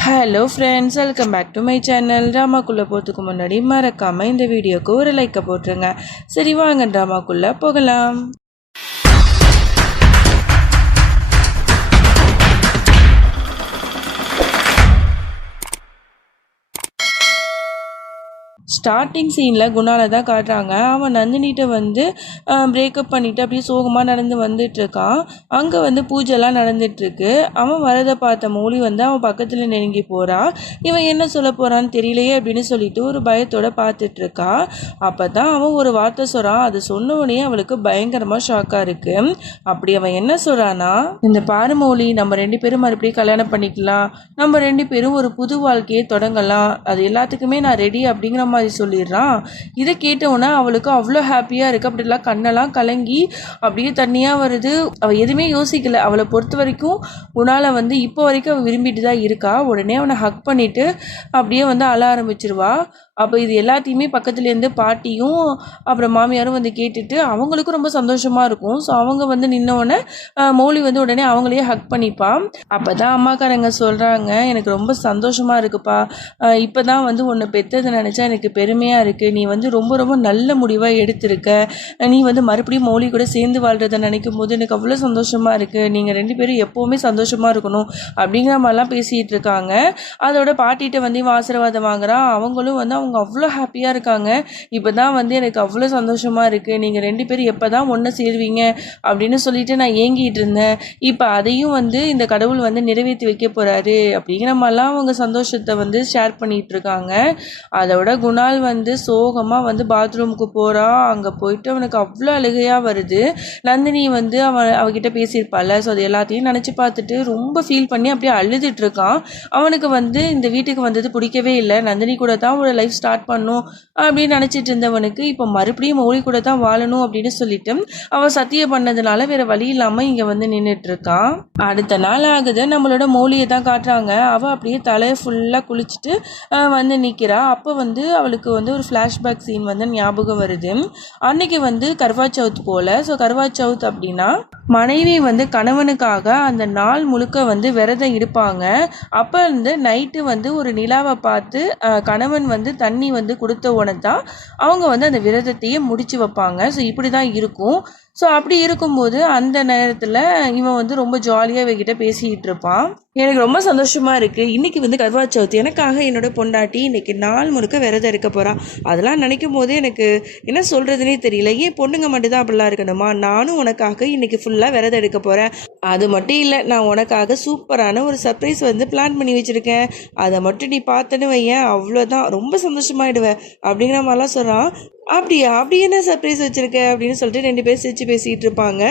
Hello friends, welcome back to my channel. ட்ராமாக்குள்ளே போகிறதுக்கு முன்னாடி மறக்காமல் இந்த வீடியோக்கு ஒரு லைக்கை போட்டுருங்க. சரி வாங்க ட்ராமாக்குள்ளே போகலாம். ஸ்டார்டிங் சீனில் குணால தான் காட்டுறாங்க. அவன் நந்தினிகிட்ட வந்து பிரேக்கப் பண்ணிவிட்டு அப்படியே சோகமாக நடந்து வந்துட்டுருக்கான். அங்கே வந்து பூஜைலாம் நடந்துகிட்ருக்கு. அவன் வரதை பார்த்த மௌலி வந்து அவன் பக்கத்தில் நெருங்கி போகிறான். இவன் என்ன சொல்ல போகிறான்னு தெரியலையே அப்படின்னு சொல்லிட்டு ஒரு பயத்தோடு பார்த்துட்ருக்கா. அப்போ தான் அவன் ஒரு வார்த்தை சொல்கிறான். அது சொன்ன உடனே அவளுக்கு பயங்கரமாக ஷாக்காக இருக்குது. அப்படி அவன் என்ன சொல்கிறான்னா, இந்த பாரு மௌலி, நம்ம 2 பேரும் மறுபடியும் கல்யாணம் பண்ணிக்கலாம், நம்ம 2 பேரும் ஒரு புது வாழ்க்கையை தொடங்கலாம், அது எல்லாத்துக்குமே நான் ரெடி அப்படிங்கிற மாதிரி சொல்லிடுறான். இதை கேட்டவுடனே அவளுக்கு அவ்வளோ ஹாப்பியாக இருக்குது. அப்படிலாம் கண்ணெல்லாம் கலங்கி அப்படியே தண்ணியாக வருது. அவள் எதுவுமே யோசிக்கல. அவளை பொறுத்த வரைக்கும் குணாலை வந்து இப்போ வரைக்கும் அவள் விரும்பிட்டு தான் இருக்கா. உடனே அவனை ஹக் பண்ணிவிட்டு அப்படியே வந்து அழ ஆரம்பிச்சிருவா. அப்போ இது எல்லாத்தையுமே பக்கத்துலேருந்து பாட்டியும் அப்புறம் மாமியாரும் வந்து கேட்டுட்டு அவங்களுக்கும் ரொம்ப சந்தோஷமாக இருக்கும். ஸோ அவங்க வந்து நின்னோடனே மௌலி வந்து உடனே அவங்களையே ஹக் பண்ணிப்பான். அப்போ தான் அம்மாக்காரங்க சொல்கிறாங்க, எனக்கு ரொம்ப சந்தோஷமாக இருக்குப்பா, இப்போ தான் வந்து உன்னை பெற்றதை நினச்சா எனக்கு பெருமையாக இருக்குது. நீ வந்து ரொம்ப ரொம்ப நல்ல முடிவாக எடுத்திருக்க. நீ வந்து மறுபடியும் மௌலி கூட சேர்ந்து வாழ்கிறத நினைக்கும் போது எனக்கு அவ்வளோ சந்தோஷமாக இருக்குது. நீங்கள் 2 பேரும் எப்போவுமே சந்தோஷமாக இருக்கணும் அப்படிங்கிற மாதிரிலாம் பேசிகிட்டு இருக்காங்க. அதோட பாட்டிகிட்ட வந்து இவன் ஆசீர்வாதம் வாங்குறான். அவங்களும் வந்து அவங்க அவ்வளோ ஹாப்பியாக இருக்காங்க. இப்போ தான் வந்து எனக்கு அவ்வளோ சந்தோஷமாக இருக்குது. நீங்கள் 2 பேரும் எப்போ தான் ஒன்று சேருவீங்க அப்படின்னு சொல்லிட்டு நான் ஏங்கிட்டு இருந்தேன். இப்போ அதையும் வந்து இந்த கடவுள் வந்து நிறைவேற்றி வைக்க போகிறாரு அப்படிங்கிற மாதிரிலாம் அவங்க சந்தோஷத்தை வந்து ஷேர் பண்ணிகிட்டு இருக்காங்க. அதோட குணால் வந்து சோகமாக வந்து பாத்ரூமுக்கு போகிறான். அங்கே போயிட்டு அவனுக்கு அவ்வளோ அழுகையாக வருது. நந்தினி வந்து அவகிட்ட பேசியிருப்பாள். ஸோ அது எல்லாத்தையும் நினச்சி பார்த்துட்டு ரொம்ப ஃபீல் பண்ணி அப்படியே அழுதுட்டு இருக்கான். அவனுக்கு வந்து இந்த வீட்டுக்கு வந்தது பிடிக்கவே இல்லை. நந்தினி கூட தான் ஒரு லைஃப் ஸ்டார்ட் பண்ணும் அப்படின்னு நினச்சிட்டு இருந்தவனுக்கு இப்போ மறுபடியும் மௌலி கூட தான் வாழணும் அப்படின்னு சொல்லிட்டு அவன் சத்தியம் பண்ணதுனால வேற வழி இல்லாமல் இங்கே வந்து நின்றுட்டு இருக்கான். அடுத்த நாள் ஆகுது. நம்மளோட மௌலியை தான் காட்டுறாங்க. அவள் அப்படியே தலையை ஃபுல்லாக குளிச்சுட்டு வந்து நிற்கிறா. அப்போ வந்து அவளுக்கு வந்து ஒரு ஃப்ளாஷ்பேக் சீன் வந்து ஞாபகம் வருது. அன்னைக்கு வந்து கர்வா சவுத் போல. ஸோ கர்வா சவுத் அப்படின்னா மனைவி வந்து கணவனுக்காக அந்த நாள் முழுக்க வந்து விரதம் இருப்பாங்க. அப்போ இருந்து நைட்டு வந்து ஒரு நிலாவை பார்த்து கணவன் வந்து தண்ணி வந்து கொடுத்த உடனே தான் அவங்க வந்து அந்த விரதத்தையே முடிச்சு வைப்பாங்க. ஸோ இப்படி தான் இருக்கும். ஸோ அப்படி இருக்கும்போது அந்த நேரத்தில் இவன் வந்து ரொம்ப ஜாலியாக இவகிட்ட பேசிக்கிட்டு இருப்பான். எனக்கு ரொம்ப சந்தோஷமாக இருக்குது. இன்றைக்கி வந்து கர்வா சவுத், எனக்காக என்னோட பொண்டாட்டி இன்றைக்கி நாள் முழுக்க விரதம் இருக்க போகிறான். அதெல்லாம் நினைக்கும் போது எனக்கு என்ன சொல்கிறதுனே தெரியல. ஏன் பொண்ணுங்க மட்டும்தான் அப்படிலாம் இருக்கணுமா? நானும் உனக்காக இன்றைக்கி ஃபுல்லாக விரதம் எடுக்க போகிறேன். அது மட்டும் இல்லை, நான் உனக்காக சூப்பரான ஒரு சர்ப்ரைஸ் வந்து பிளான் பண்ணி வச்சுருக்கேன். அதை மட்டும் நீ பார்த்தேன்னு வையேன், அவ்வளோதான், ரொம்ப சந்தோஷமாயிடுவேன் அப்படிங்கிற மாதிரிலாம் சொல்கிறான். அப்படியா, அப்படி என்ன சர்ப்ரைஸ் வச்சுருக்க அப்படின்னு சொல்லிட்டு 2 பேர் சிரிச்சு பேசிகிட்டு இருப்பாங்க.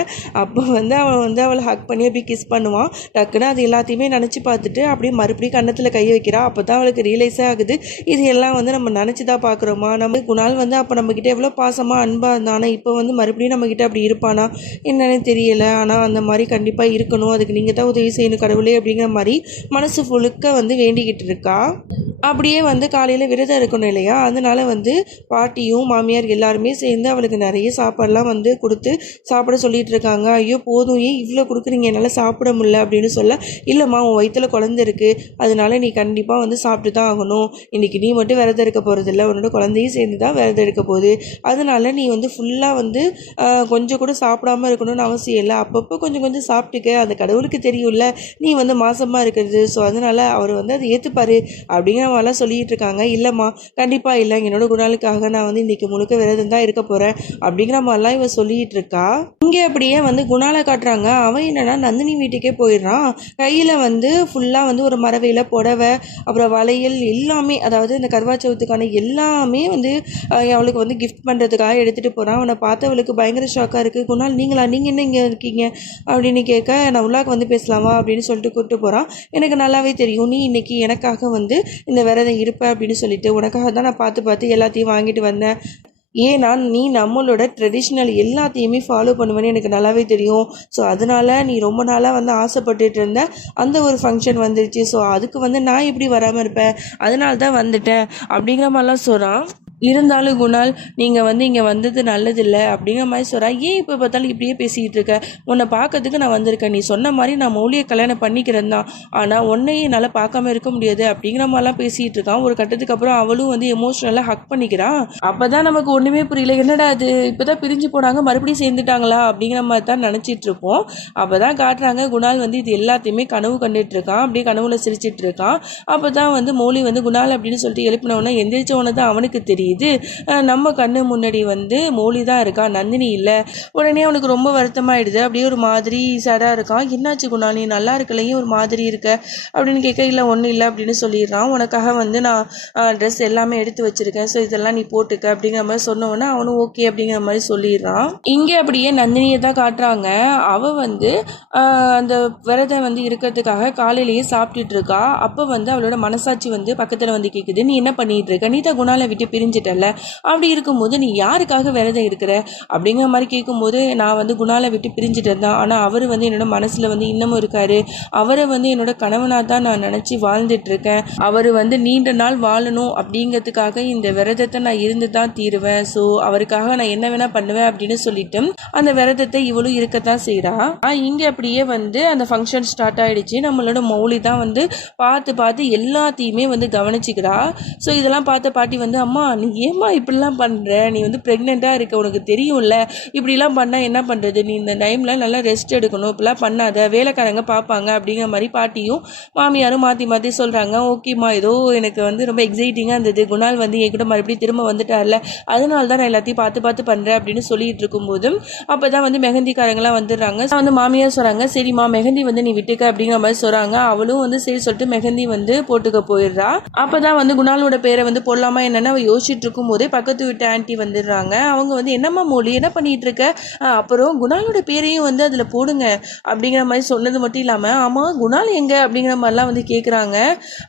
அப்போ வந்து அவன் வந்து அவளை ஹக் பண்ணி அப்படி கிஸ் பண்ணுவான். டக்குன்னு அது எல்லாத்தையுமே நினச்சி பார்த்துட்டு அப்படியே மறுபடியும் கன்னத்தில் கை வைக்கிறான். அப்போ தான் அவளுக்கு ரியலைஸே ஆகுது, இது எல்லாம் வந்து நம்ம நினச்சி தான் பார்க்குறோமா? நம்ம குணால் வந்து அப்போ நம்மக்கிட்ட எவ்வளோ பாசமாக அன்பாக இருந்தானா, இப்போ வந்து மறுபடியும் நம்மக்கிட்ட அப்படி இருப்பானா என்னன்னு தெரியலை. ஆனால் அந்த மாதிரி கண்டிப்பாக இருக்கணும், அதுக்கு நீங்கள் தான் உதவி செய்யணும் கடவுளே அப்படிங்கிற மாதிரி மனசு ஃபுழுக்க வந்து வேண்டிக்கிட்டு இருக்கா. அப்படியே வந்து காலையில் விரதம் இருக்கணும் இல்லையா, அதனால வந்து பாட்டியும் மாமியார் எல்லாருமே சேர்ந்து அவளுக்கு நிறைய சாப்பாடெலாம் வந்து கொடுத்து சாப்பிட சொல்லிகிட்டு இருக்காங்க. ஐயோ போதும், ஏன் இவ்வளோ கொடுக்குறீங்க, என்னால் சாப்பிட முடியல அப்படின்னு சொல்ல, இல்லைம்மா உன் வயிற்றுல குழந்தை இருக்குது, அதனால நீ கண்டிப்பாக வந்து சாப்பிட்டு தான் ஆகணும். இன்றைக்கி நீ மட்டும் விரதம் இருக்க போகிறதில்ல, உன்னோட குழந்தையும் சேர்ந்து தான் விரதம் இருக்க போகுது. அதனால நீ வந்து ஃபுல்லாக வந்து கொஞ்சம் கூட சாப்பிடாமல் இருக்கணும்னு அவசியம் இல்லை. அப்பப்போ கொஞ்சம் கொஞ்சம் சாப்பிட்டுக்க, அந்த கடவுளுக்கு தெரியும்ல நீ வந்து மாசமாக இருக்கிறது. ஸோ அதனால் அவர் வந்து அதை ஏற்றுப்பார் அப்படிங்கிற மாதிரிலாம் சொல்லிகிட்டு இருக்காங்க. இல்லைம்மா கண்டிப்பாக இல்லை, என்னோட குணாலுக்காக நான் வந்து இன்றைக்கி முழுக்க விரதம் தான் இருக்க போகிறேன் அப்படிங்கிற மாதிரிலாம் இவன் சொல்லிகிட்டு இருக்கா. இங்கே அப்படியே வந்து குணாலை காட்டுறாங்க. அவன் என்னன்னா நந்தினி வீட்டுக்கே போயிடுறான். கையில் வந்து ஃபுல்லாக வந்து ஒரு மரவையில் புடவை அப்புறம் வளையல் எல்லாமே, அதாவது இந்த கர்வா சவுத்துக்கான எல்லாமே வந்து அவளுக்கு வந்து கிஃப்ட் பண்ணுறதுக்காக எடுத்துகிட்டு போகிறான். அவனை பார்த்து அவளுக்கு பயங்கர ஷாக்காக இருக்குது. குணால் நீங்கள் என்ன இங்கே இருக்கீங்க அப்படின்னு கேட்க, நான் உள்ளாக்கு வந்து பேசலாமா அப்படின்னு சொல்லிட்டு கூப்பிட்டு போகிறான். எனக்கு நல்லாவே தெரியும், நீ இன்றைக்கி எனக்காக வந்து இந்த விரதம் இருப்ப அப்படின்னு சொல்லிட்டு உனக்காக தான் நான் பார்த்து எல்லாத்தையும் வாங்கிட்டு வந்தேன். ஏன்னா நீ நம்மளோட ட்ரெடிஷ்னல் எல்லாத்தையுமே ஃபாலோ பண்ணுவேன்னு எனக்கு நல்லாவே தெரியும். ஸோ அதனால் நீ ரொம்ப நாளாக வந்து ஆசைப்பட்டுட்டு இருந்த அந்த ஒரு ஃபங்க்ஷன் வந்துருச்சு. ஸோ அதுக்கு வந்து நான் எப்படி வராமல் இருப்பேன், அதனால தான் வந்துட்டேன் அப்படிங்கிற மாதிரிலாம் சொல்கிறான். இருந்தாலும் குணால் நீங்கள் வந்து இங்கே வந்தது நல்லதில்லை அப்படிங்கிற மாதிரி சொல்கிறா. ஏன் இப்போ பார்த்தாலும் இப்படியே பேசிக்கிட்டு இருக்க? உன்னை பார்க்கறதுக்கு நான் வந்திருக்கேன். நீ சொன்ன மாதிரி நான் மௌலியை கல்யாணம் பண்ணிக்கிறேன் தான், ஆனால் உன்னையும் என்னால் பார்க்காம இருக்க முடியாது அப்படிங்கிற மாதிரிலாம் பேசிகிட்டு இருக்கான். ஒரு கட்டத்துக்கு அப்புறம் அவளும் வந்து எமோஷ்னலாக ஹக் பண்ணிக்கிறான். அப்போ தான் நமக்கு ஒன்றுமே புரியல, என்னடா அது இப்போ தான் பிரிஞ்சு போனாங்க மறுபடியும் சேர்ந்துட்டாங்களா அப்படிங்கிற மாதிரி தான் நினச்சிட்டு இருப்போம். அப்போ தான் காட்டுறாங்க குணால் வந்து இது எல்லாத்தையுமே கனவு கண்டுட்டு இருக்கான். அப்படியே கனவுல சிரிச்சிட்டு இருக்கான். அப்போ தான் வந்து மௌலி வந்து குணால் அப்படின்னு சொல்லிட்டு எழுப்பினவொன்னே எந்திரிச்சவொன்னே தான் அவனுக்கு தெரியுது நம்ம கண்ணு முன்னாடி வந்து மௌலி தான் இருக்கா, நந்தினி இல்லை. உடனே அவனுக்கு ரொம்ப வருத்தமாயிடுது. அப்படியே ஒரு மாதிரி சேடாக இருக்கான். என்னாச்சு குணால், நீ நல்லா இருக்கலையும் ஒரு மாதிரி இருக்க அப்படின்னு கேட்க, இல்லை ஒன்றும் இல்லை அப்படின்னு சொல்லிடுறான். உனக்காக வந்து நான் ட்ரெஸ் எல்லாமே எடுத்து வச்சிருக்கேன், ஸோ இதெல்லாம் நீ போட்டுக்க அப்படிங்கிற மாதிரி சொன்னோன்னே அவனும் ஓகே அப்படிங்கிற மாதிரி சொல்லிடுறான். இங்கே அப்படியே நந்தினியை தான் காட்டுறாங்க. அவள் வந்து அந்த விரதம் வந்து இருக்கிறதுக்காக காலையிலேயே சாப்பிட்டுட்டு இருக்கா. அப்போ வந்து அவளோட மனசாட்சி வந்து பக்கத்தில் வந்து கேட்குது, நீ என்ன பண்ணிட்டு இருக்க, நீ தான் குணாலை விட்டு பிரிஞ்சிட்டல, அப்படி இருக்கும்போது நீ யாருக்காக விரதம் இருக்கிற அப்படிங்கிற மாதிரி கேட்கும்போது, நான் வந்து குணாலை விட்டு பிரிஞ்சுட்டேன் தான், ஆனால் அவர் வந்து என்னோட மனசில் வந்து இன்னமும் இருக்காரு, அவரை வந்து என்னோட கணவனாக தான் நான் நினச்சி வாழ்ந்துட்டு இருக்கேன், அவர் வந்து நீண்ட நாள் வாழணும் அப்படிங்கிறதுக்காக இந்த விரதத்தை நான் இருந்து தான் தீருவேன், ஸோ அவருக்காக நான் என்ன வேணா பண்ணுவேன் அப்படின்னு சொல்லிட்டு அந்த விரதத்தை இவளும் இருக்கத்தான் செய்கிறா. இங்கே அப்படியே வந்து அந்த ஃபங்க்ஷன் ஸ்டார்ட் ஆகிடுச்சு. நம்மளோட மௌலி தான் வந்து பார்த்து பார்த்து எல்லாத்தையுமே வந்து கவனிச்சிக்கிறா. ஸோ இதெல்லாம் பார்த்த பாட்டி வந்து, அம்மா நீ ஏம்மா இப்படிலாம் பண்ணுற, நீ வந்து ப்ரெக்னெண்ட்டாக இருக்க, உனக்கு தெரியும்ல, இப்படிலாம் பண்ணால் என்ன பண்ணுறது, நீ இந்த டைமில் நல்லா ரெஸ்ட் எடுக்கணும், இப்படிலாம் பண்ணாத, வேலைக்காரங்க பார்ப்பாங்க அப்படிங்கிற மாதிரி பாட்டியும் மாமியாரும் மாற்றி மாற்றி சொல்கிறாங்க. ஓகேம்மா, ஏதோ எனக்கு வந்து ரொம்ப எக்ஸைட்டிங்காக இருந்தது, குணால் வந்து என் கூட மறுபடியும் திரும்ப வந்துட்டார்ல, அதனால தான் நான் எல்லாத்தையும் பார்த்து பார்த்து பண்ணுறேன் அப்படின்னு சொல்லிட்டு இருக்கும்போது அப்போ தான் வந்து மெஹந்திக்காரங்களாம் வந்துடுறாங்க. வந்து மாமியார் சொல்கிறாங்க, சரிம்மா மெஹந்தி வந்து நீ விட்டுக்க அப்படிங்கிற மாதிரி சொல்கிறாங்க. அவளும் வந்து சரி சொல்லிட்டு மெஹந்தி வந்து போட்டுக்க போயிடுறா. அப்போ தான் வந்து குணாலோட பேரை வந்து போடலாமா என்னென்னு அவள் யோசிச்சுட்டு இருக்கும் போதே பக்கத்து வீட்டு ஆண்டி வந்துடுறாங்க. அவங்க வந்து, என்னம்மா மௌலி என்ன பண்ணிட்டு இருக்க, அப்புறம் குணாலோட பேரையும் வந்து அதில் போடுங்க அப்படிங்கிற மாதிரி சொன்னது மட்டும் இல்லாமல், ஆமாம் குணால் எங்கே அப்படிங்கிற மாதிரிலாம் வந்து கேட்குறாங்க.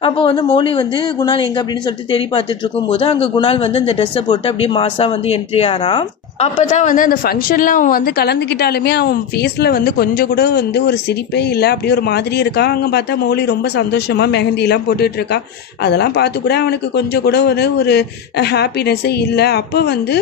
அப்போ வந்து மௌலி வந்து குணால் எங்கே அப்படின்னு சொல்லிட்டு தேடி பார்த்துட்டு இருக்கும்போது அங்கே குணால் வந்து அந்த ட்ரெஸ்ஸை போட்டு அப்படியே மாசா வந்து என்ட்ரி ஆறான். அப்போ தான் வந்து அந்த ஃபங்க்ஷனில் அவன் வந்து கலந்துக்கிட்டாலுமே அவன் ஃபேஸில் வந்து கொஞ்சம் கூட வந்து ஒரு சிரிப்பே இல்லை, அப்படியே ஒரு மாதிரி இருக்கான். அங்கே பார்த்தா மௌலி ரொம்ப சந்தோஷமாக மெஹந்திலாம் போட்டுட்ருக்கா. அதெல்லாம் பார்த்து கூட அவனுக்கு கொஞ்சம் கூட ஒரு ஹாப்பினஸ்ஸே இல்லை. அப்போ வந்து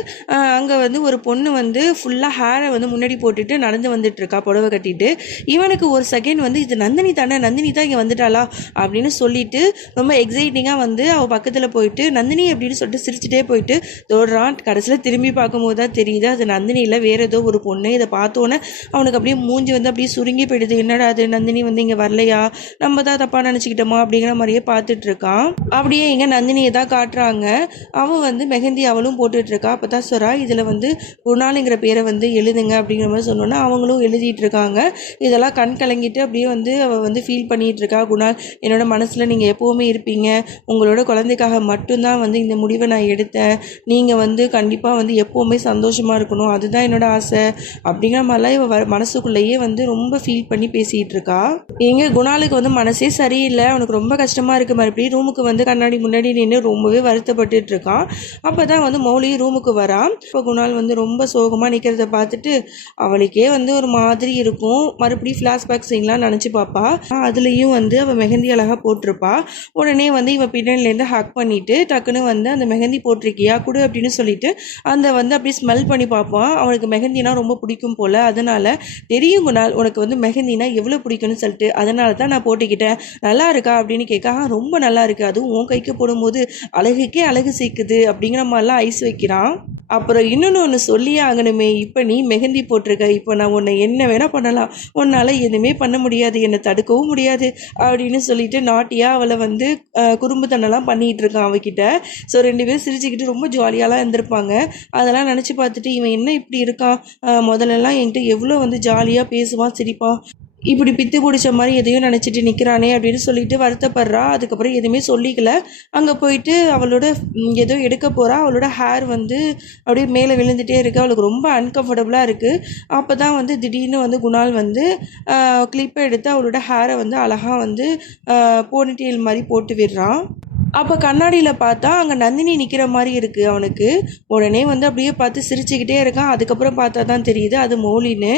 அங்கே வந்து ஒரு பொண்ணு வந்து ஃபுல்லாக ஹேரை வந்து முன்னாடி போட்டுட்டு நடந்து வந்துட்டுருக்கா புடவை கட்டிட்டு. இவனுக்கு ஒரு செகண்ட் வந்து இது நந்தினி தானே, நந்தினி தான் இங்கே வந்துட்டாளா அப்படின்னு சொல்லிட்டு ரொம்ப எக்ஸைட்டிங்காக வந்து அவள் பக்கத்தில் போயிட்டு நந்தினி அப்படின்னு சொல்லிட்டு சிரிச்சுட்டே போயிட்டு தோடுறான். கடைசியில் திரும்பி பார்க்கும்போது தான் தெரியுது அது நந்தினி இல்லை, வேறு ஏதோ ஒரு பொண்ணு. இதை பார்த்தோன்னே அவனுக்கு அப்படியே மூஞ்சி வந்து அப்படியே சுருங்கி போயிடுது. என்னடா அது, நந்தினி வந்து இங்கே வரலையா, நம்ம தான் தப்பாக நினச்சிக்கிட்டோமா அப்படிங்கிற மாதிரியே பார்த்துட்டு இருக்கான். அப்படியே இங்கே நந்தினியை தான் காட்டுறாங்க. அவன் வந்து மெஹந்தி அவளும் போட்டுட்ருக்கா. அப்போ தான் சொல்கிறா, இதில் வந்து குணாலுங்கிற பேரை வந்து எழுதுங்க அப்படிங்கிற மாதிரி சொன்னோன்னா அவங்களும் எழுதிட்டு இருக்காங்க. இதெல்லாம் கண் கலங்கிட்டு அப்படியே வந்து அவள் வந்து ஃபீல் பண்ணிகிட்டு இருக்கா. குணால், என்னோட மனசில் நீங்கள் எப்போவுமே இருப்பீங்க, உங்களோட குழந்தைக்காக மட்டும்தான் வந்து இந்த முடிவை நான் எடுத்தேன், நீங்கள் வந்து கண்டிப்பாக வந்து எப்போவுமே சந்தோஷமாக இருக்கணும், அதுதான் என்னோட ஆசை அப்படிங்கிற மாதிரிலாம் இவ மனசுக்குள்ளேயே வந்து ரொம்ப ஃபீல் பண்ணி பேசிகிட்டு இருக்கா. எங்கே குணாலுக்கு வந்து மனசே சரியில்லை, அவனுக்கு ரொம்ப கஷ்டமாக இருக்குது. மறுபடியும் ரூமுக்கு வந்து கண்ணாடி முன்னாடி நின்று ரொம்பவே வருத்தப்பட்டு இருக்கான். அப்போ தான் வந்து மௌலி ரூமுக்கு வரான். இப்போ குணால் வந்து ரொம்ப சோகமாக நிற்கிறத பார்த்துட்டு அவளுக்கே வந்து ஒரு மாதிரி இருக்கும். மறுபடியும் ஃப்ளாஷ்பேக் சீன்லாம் நினச்சி பார்ப்பா. அதுலேயும் வந்து அவள் மெஹந்தி அழகாக போட்டிருப்பா. உடனே வந்து இவன் பின்னாடிலேருந்து ஹக் பண்ணிவிட்டு டக்குன்னு வந்து அந்த மெஹந்தி போட்டிருக்கியா கொடு அப்படின்னு சொல்லிட்டு அந்த வந்து அப்படி ஸ்மெல் பண்ணி பார்ப்பான். அவனுக்கு மெஹந்தினா ரொம்ப பிடிக்கும் போல். அதனால் தெரியும் குணால் உனக்கு வந்து மெஹந்தினா எவ்வளோ பிடிக்கும்னு சொல்லிட்டு, அதனால தான் நான் போட்டுக்கிட்டேன், நல்லா இருக்கா அப்படின்னு கேட்க, ரொம்ப நல்லா இருக்குது, அதுவும் உன் கைக்கு போடும்போது அழகுக்கே அழகு சேர்க்குது அப்படிங்கிற மாதிரிலாம் ஐஸ் வைக்கிறான். அப்புறம் இன்னொன்று சொல்லியே ஆகணுமே, இப்போ நீ மெஹந்தி போட்டிருக்க, இப்போ நான் உன்னை என்ன வேணால் பண்ணலாம், உன்னால் எதுவுமே பண்ண முடியாது, என்னை தடுக்கவும் முடியாது அப்படின்னு சொல்லிட்டு நாட்டியாக அவளை வந்து குறும்புத்தனெல்லாம் பண்ணிகிட்டு இருக்கான் அவகிட்ட. ஸோ 2 பேரும் சிரிச்சுக்கிட்டு ரொம்ப ஜாலியாலாம் இருந்திருப்பாங்க. அதெல்லாம் நினச்சி பார்த்துட்டு இவன் என்ன இப்படி இருக்கான், முதல்லலாம் என்கிட்ட எவ்வளோ வந்து ஜாலியாக பேசுவான் சிரிப்பான், இப்படி பித்து பிடிச்ச மாதிரி எதையும் நினச்சிட்டு நிற்கிறானே அப்படின்னு சொல்லிட்டு வருத்தப்படுறா. அதுக்கப்புறம் எதுவுமே சொல்லிக்கல. அங்கே போயிட்டு அவளோட ஏதோ எடுக்க போகிறா. அவளோட ஹேர் வந்து அப்படியே மேலே விழுந்துகிட்டே இருக்குது. அவளுக்கு ரொம்ப அன்கம்ஃபர்டபுளாக இருக்குது. அப்போ தான் வந்து திடீர்னு வந்து குணால் வந்து கிளிப்பை எடுத்து அவளோட ஹேரை வந்து அழகாக வந்து போனிடெயில் மாதிரி போட்டு விடுறான். அப்போ கண்ணாடியில் பார்த்தா அங்கே நந்தினி நிற்கிற மாதிரி இருக்குது அவனுக்கு. உடனே வந்து அப்படியே பார்த்து சிரிச்சுக்கிட்டே இருக்கான். அதுக்கப்புறம் பார்த்தா தான் தெரியுது அது மௌலின்னு.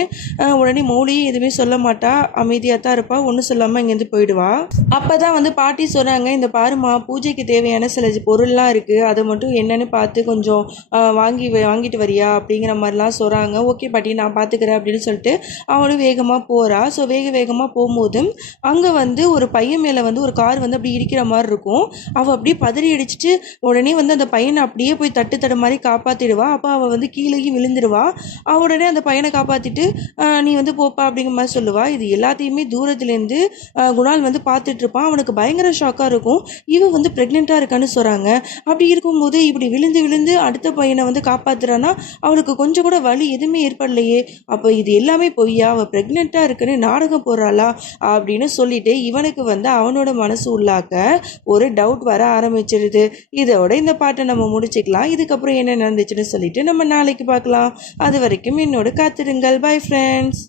உடனே மௌலி எதுவுமே சொல்ல மாட்டா, அமைதியாக தான் இருப்பா, ஒன்றும் சொல்லாமல் இங்கேருந்து போயிடுவா. அப்போ தான் வந்து பாட்டி சொல்கிறாங்க, இந்த பாருமா பூஜைக்கு தேவையான சில பொருள்லாம் இருக்குது, அதை மட்டும் என்னென்னு பார்த்து கொஞ்சம் வாங்கிட்டு வரியா அப்படிங்கிற மாதிரிலாம் சொல்கிறாங்க. ஓகே பாட்டி நான் பார்த்துக்கிறேன் அப்படின்னு சொல்லிட்டு அவளும் வேகமாக போகிறா. ஸோ வேகமாக போகும்போது அங்கே வந்து ஒரு பையன் மேலே வந்து ஒரு கார் வந்து அப்படி இடிக்கிற மாதிரி இருக்கும். அவள் அப்படியே பதறி அடிச்சுட்டு உடனே வந்து அந்த பையனை அப்படியே போய் தட்டு மாதிரி காப்பாற்றிடுவா. அப்போ அவள் வந்து கீழே விழுந்துருவா. உடனே அந்த பையனை காப்பாற்றிட்டு நீ வந்து போப்பா அப்படிங்கிற மாதிரி சொல்லுவா. இது எல்லாத்தையுமே தூரத்துலேருந்து குணால் வந்து பார்த்துட்டு இருப்பான். அவனுக்கு பயங்கர ஷாக்காக இருக்கும். இவன் வந்து ப்ரெக்னெண்ட்டாக இருக்கான்னு சொல்கிறாங்க. அப்படி இருக்கும்போது இப்படி விழுந்து அடுத்த பையனை வந்து காப்பாற்றுறான்னா அவளுக்கு கொஞ்சம் கூட வலி எதுவுமே ஏற்படலையே. அப்போ இது எல்லாமே பொய்யா, அவள் ப்ரெக்னெண்ட்டாக இருக்குன்னு நாடகம் போடுறாளா அப்படின்னு சொல்லிட்டு இவனுக்கு வந்து அவனோட மனசு உள்ளாக்க ஒரு டவுட் வர ஆரம்பிச்சிருது. இதோட இந்த பாட்டை நம்ம முடிச்சுக்கலாம். இதுக்கப்புறம் என்ன நடந்துச்சுன்னு சொல்லிட்டு நம்ம நாளைக்கு பார்க்கலாம். அது வரைக்கும் என்னோட காத்திருங்கள். Bye friends.